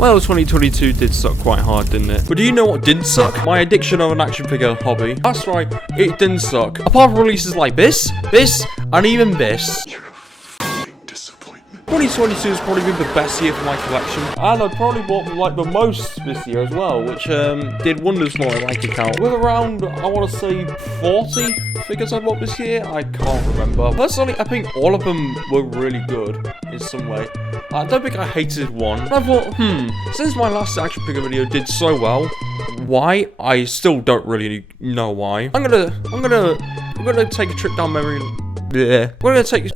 Well, 2022 did suck quite hard, didn't it? But do you know what didn't suck? My addiction of an action figure hobby. That's right, it didn't suck. Apart from releases like this, and even this. 2022 has probably been the best year for my collection, and I probably bought like the most this year as well, which did wonders for my bank account. With around, I want to say, 40 figures I bought this year. I can't remember. Personally, I think all of them were really good in some way. I don't think I hated one. And I thought, since my last action figure video did so well, why? I still don't really know why. I'm gonna take a trip down memory. Yeah. We're gonna take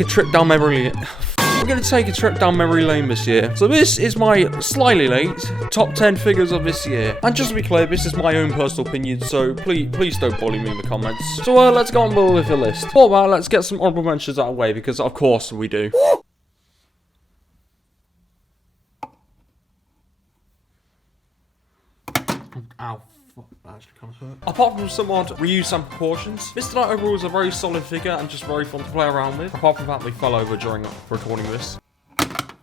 a trip down memory. We're gonna take a trip down memory lane this year. So this is my slightly late top 10 figures of this year. And just to be clear, this is my own personal opinion, so please don't bully me in the comments. So let's go on with the list. Before that, let's get some honorable mentions out of the way, because of course we do. Ow. That actually kind of hurt. Apart from some odd reuse and proportions, Mr. Knight overall is a very solid figure and just very fun to play around with. Apart from that, they fell over during recording this.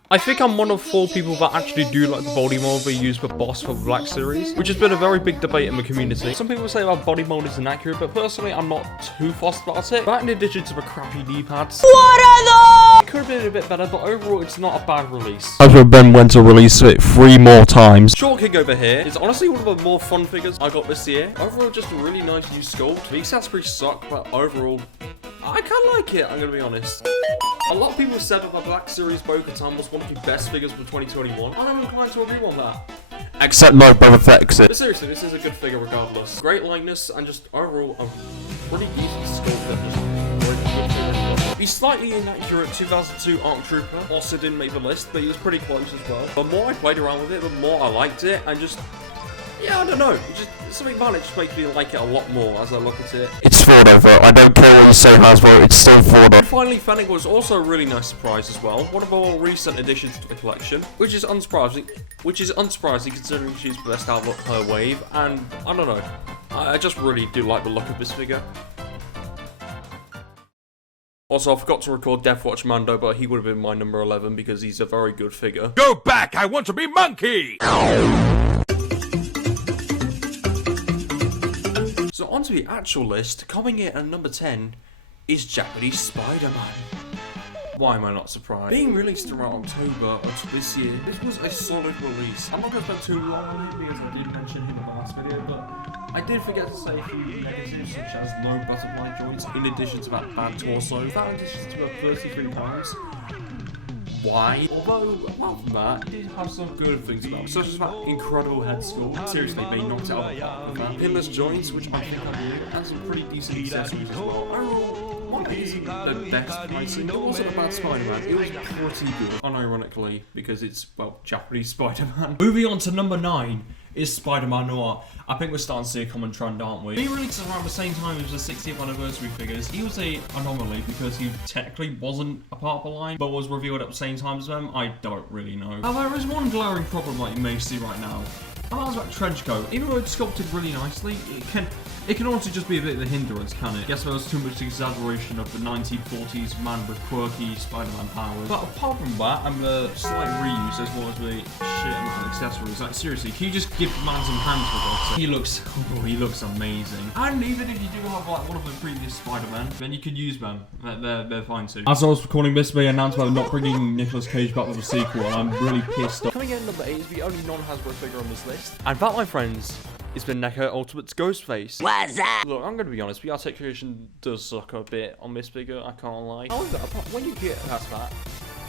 I think I'm one of 4 people that actually do like the body mold they use for Boss for the Black Series, which has been a very big debate in the community. Some people say that body mold is inaccurate, but personally I'm not too fussed about it. That in addition to the crappy D-pads. What are those? It could have been a bit better, but overall it's not a bad release. As with Ben went to release it 3 more times. Short King over here is honestly one of the more fun figures I got this year. Overall just a really nice new sculpt. The accessories suck, but overall I kind of like it, I'm going to be honest. A lot of people said that the Black Series Bo-Katan was one of the best figures for 2021. I'm inclined to agree on that. Except no Boba Fett exit. But seriously, this is a good figure regardless. Great likeness and just overall a pretty decent sculpt. The slightly inaccurate 2002 Arc Trooper also didn't make the list, but he was pretty close as well. The more I played around with it, the more I liked it, and just... yeah, I don't know. Just something about it just makes me like it a lot more as I look at it. It's Frodo, I don't care what you say, Hasbro. It's still Frodo. And finally, Fennec was also a really nice surprise as well. One of our more recent additions to the collection, which is unsurprising considering she's the best out of her wave. And I don't know. I just really do like the look of this figure. Also, I forgot to record Deathwatch Mando, but he would have been my number 11 because he's a very good figure. Go back! I want to be Monkey! So onto the actual list, coming in at number 10 is Japanese Spider-Man. Why am I not surprised? Being released around October of this year, this was a solid release. I'm not going to spend too long on it because I did mention him in the last video, but I did forget to say a few negatives such as no butterfly joints, in addition to that bad torso, that in addition to about 33 pounds. Why? Although, apart from that, it did have some good things about it, such as that incredible head sculpt. Seriously, they knocked it out of the park with that. Pinless joints, which I think I do, and some pretty decent accessories as well. Overall, it isn't the best pricing. It wasn't a bad Spider-Man. It was pretty good, unironically, because it's, well, Japanese Spider-Man. Moving on to number 9 is Spiderman Noir. I think we're starting to see a common trend, aren't we? He released around the same time as the 60th anniversary figures. He was an anomaly because he technically wasn't a part of the line, but was revealed at the same time as them. I don't really know. However, there is one glaring problem that you may see right now. And that's that trench coat. Even though it's sculpted really nicely, it can also just be a bit of a hindrance, can it? Guess there was too much exaggeration of the 1940s man with quirky Spider-Man powers. But apart from that, and the slight reuse as well as the shit amount of accessories, like seriously, can you just give the man some hands for God's sake? He looks amazing. And even if you do have like one of the previous Spider-Man, then you could use them. They're fine too. As I was recording this, they announced about not bringing Nicolas Cage back with a sequel, and I'm really pissed off. Coming in at number 8 is the only non-Hasbro figure on this list. And that, my friends, is the Neca Ultimate's Ghostface. What's that? Look, I'm going to be honest, the articulation does suck a bit on this figure, I can't lie. However, when you get past that,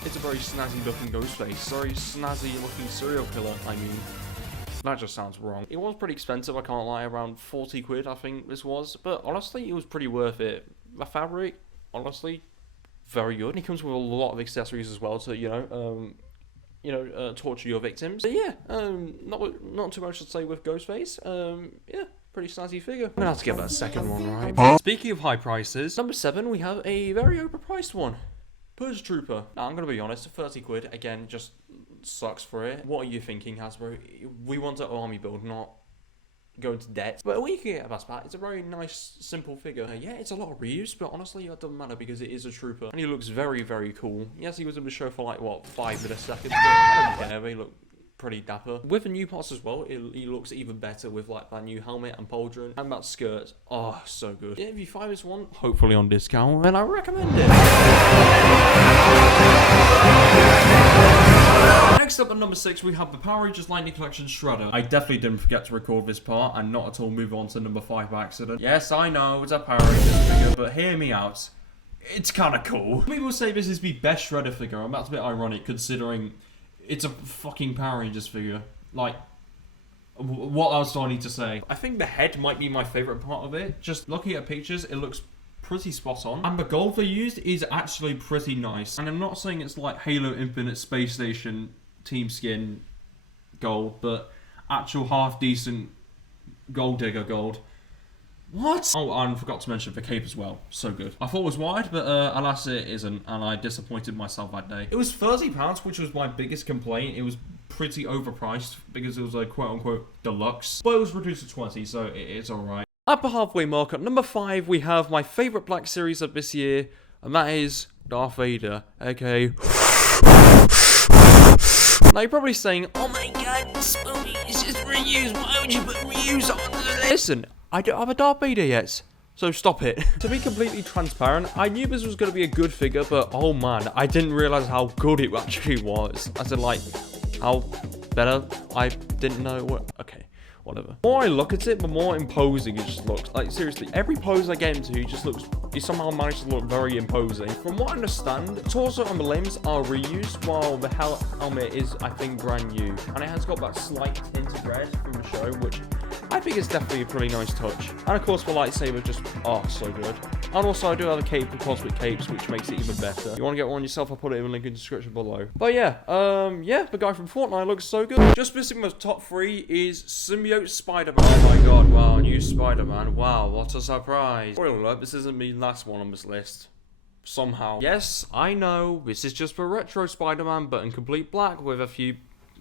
it's a very snazzy looking Ghostface. Very snazzy looking serial killer, I mean. That just sounds wrong. It was pretty expensive, I can't lie, around 40 quid I think this was. But honestly, it was pretty worth it. The fabric, honestly, very good. And it comes with a lot of accessories as well to, torture your victims. But yeah, not too much to say with Ghostface. Yeah, pretty snazzy figure. I'm gonna have to get that second one right. Speaking of high prices, number 7, we have a very overpriced one. Purge Trooper. Now, I'm gonna be honest, 30 quid, again, just sucks for it. What are you thinking, Hasbro? We want an army build, not go into debt. But we can get a best part. It's a very nice, simple figure. Yeah, it's a lot of reuse, but honestly, that doesn't matter because it is a trooper. And he looks very, very cool. Yes, he was in the show for like, what, 5 milliseconds, but I don't care. They look pretty dapper. With the new parts as well, he looks even better with like that new helmet and pauldron and that skirt. Oh, so good. Yeah, if you find this one, hopefully on discount, then I recommend it. Next up at number 6, we have the Power Rangers Lightning Collection Shredder. I definitely didn't forget to record this part and not at all move on to number 5 by accident. Yes, I know, it's a Power Rangers figure, but hear me out. It's kind of cool. People say this is the best Shredder figure, and that's a bit ironic considering it's a fucking Power Rangers figure. Like, what else do I need to say? I think the head might be my favourite part of it. Just looking at pictures, it looks pretty spot on. And the gold they used is actually pretty nice. And I'm not saying it's like Halo Infinite Space Station Team Skin gold, but actual half-decent Gold Digger gold. What? Oh, and I forgot to mention the cape as well. So good. I thought it was wide, but alas it isn't, and I disappointed myself that day. It was £30, which was my biggest complaint. It was pretty overpriced because it was a quote-unquote deluxe, but it was reduced to 20, so it's alright. At the halfway mark, at number 5, we have my favourite Black series of this year, and that is Darth Vader, aka... Now you're probably saying, oh my god, Spoopy, it's just reuse, why would you put reuse on the... Listen, I don't have a Darth Vader yet, so stop it. To be completely transparent, I knew this was going to be a good figure, but oh man, I didn't realise how good it actually was. As in like, how better I didn't know what... Okay, whatever. The more I look at it, the more imposing it just looks. Like seriously, every pose I get into just looks... He somehow managed to look very imposing. From what I understand, the torso and the limbs are reused, while the helmet is, I think, brand new. And it has got that slight tint of red from the show, which I think is definitely a pretty nice touch. And of course, the lightsaber just, oh, so good. And also, I do have a cape for Cosmic Capes, which makes it even better. If you want to get one yourself, I'll put it in the link in the description below. But yeah, the guy from Fortnite looks so good. Just missing the top 3 is Symbiote Spider-Man. Oh my god, wow, new Spider-Man. Wow, what a surprise. Spoiler alert, this isn't the last one on this list. Somehow. Yes, I know, this is just the retro Spider-Man, but in complete black with a few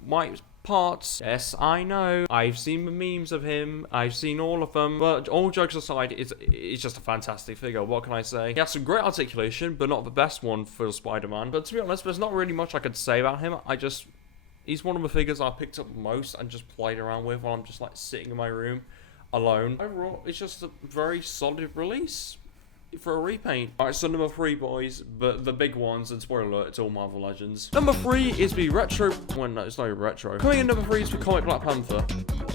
white parts. Yes, I know. I've seen the memes of him. I've seen all of them. But all jokes aside, it's just a fantastic figure. What can I say? He has some great articulation, but not the best one for Spider-Man. But to be honest, there's not really much I could say about him. He's one of the figures I picked up most and just played around with while I'm just like sitting in my room alone. Overall, it's just a very solid release for a repaint. Alright, so number 3, boys, but the big ones, and spoiler alert, it's all Marvel Legends. Number 3 is the retro... Well, no, it's not even retro. Coming in number 3 is the Comic Black Panther.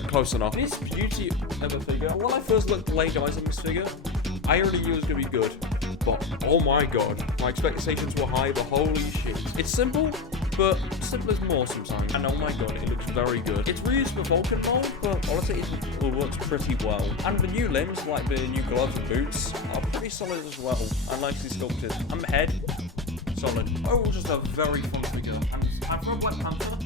Close enough. This beauty of a figure. When I first looked at late eyes on this figure, I already knew it was going to be good. But, oh my god, my expectations were high, but holy shit. It's simple, but simple is more sometimes. And oh my god, it looks very good. It's reused the Vulcan mold, but honestly, it works pretty well. And the new limbs, like the new gloves and boots, are pretty solid as well, and nicely sculpted. And the head, solid. Overall, just a very fun figure. And for Black Panther,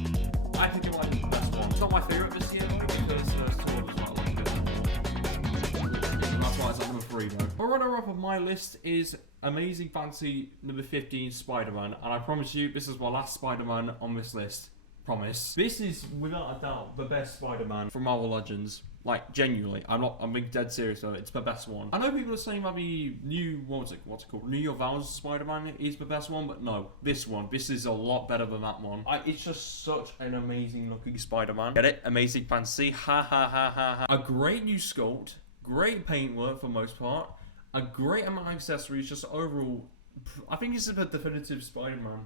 I think it might be the best one. It's not my favourite this year, because there's 2 others that I like it. And that's why it's at number 3 though. The runner-up of my list is Amazing Fantasy number 15 Spider-Man, and I promise you, this is my last Spider-Man on this list. Promise. This is, without a doubt, the best Spider-Man from Marvel Legends. Like, genuinely. I'm being dead serious though, it's the best one. I know people are saying maybe new, what's it called? New York Val's Spider-Man is the best one, but no. This is a lot better than that one. It's just such an amazing looking Spider-Man. Get it? Amazing Fantasy. Ha ha ha ha ha. A great new sculpt. Great paintwork for most part. A great amount of accessories, just overall, I think this is the definitive Spider-Man.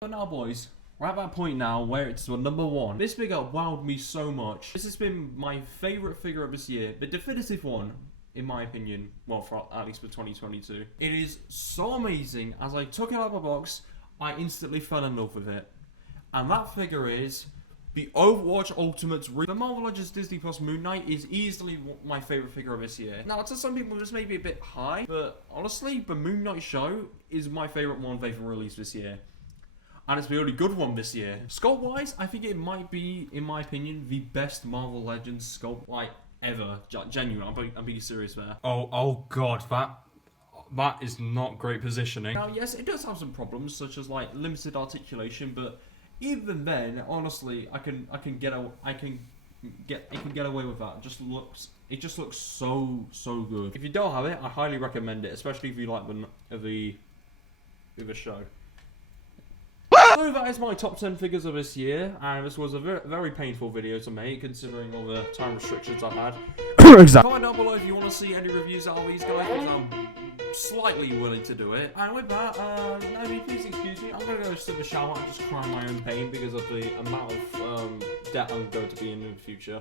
But now, boys, we're at that point now where it's the number 1. This figure wowed me so much. This has been my favourite figure of this year, the definitive one, in my opinion. Well, for at least for 2022. It is so amazing. As I took it out of the box, I instantly fell in love with it. And that figure is the Overwatch Ultimates. The Marvel Legends Disney Plus Moon Knight is easily my favourite figure of this year. Now, to some people, this may be a bit high, but honestly, the Moon Knight show is my favourite one they've released this year. And it's the only good one this year. Sculpt-wise, I think it might be, in my opinion, the best Marvel Legends sculpt, like, ever. Genuine, I'm being serious there. Oh god, that is not great positioning. Now, yes, it does have some problems, such as, like, limited articulation, but even then, honestly, I can get away with that. It just looks so good. If you don't have it, I highly recommend it, especially if you like the show. So that is my top 10 figures of this year, and this was a very painful video to make, considering all the time restrictions I've had. Exactly. Comment down below if you want to see any reviews out of these guys, because I'm slightly willing to do it. And with that, please excuse me, I'm going to go to the shower and just cry my own pain because of the amount of debt I'm going to be in the future.